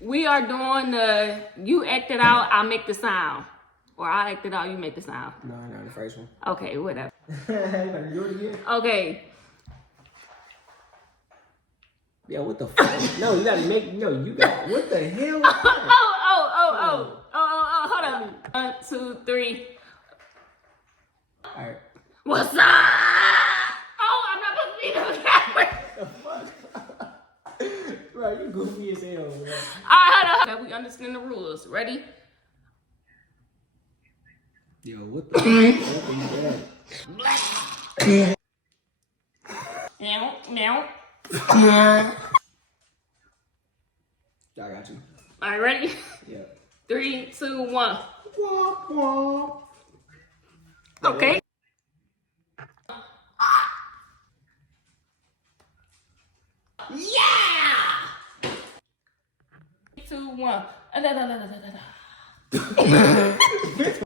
We are doing the, you act it out, I'll make the sound. Or I'll act it out, you make the sound. No, the first one. Okay, whatever. You gotta do it again? Okay. Yeah, what the fuck? No, you gotta make, no, you got, what the hell? Hold on. 1, 2, 3. Alright. What's up? Oh, I'm not supposed to be doing that. The fuck? Bro, you goofy as hell, bro. Alright, hold on. We understand the rules. Ready? Yo, what the fuck? Meow, meow. I got you. Alright, ready? Yeah. 3, 2, 1. Womp womp. Okay. Yeah! 3, 2, 1.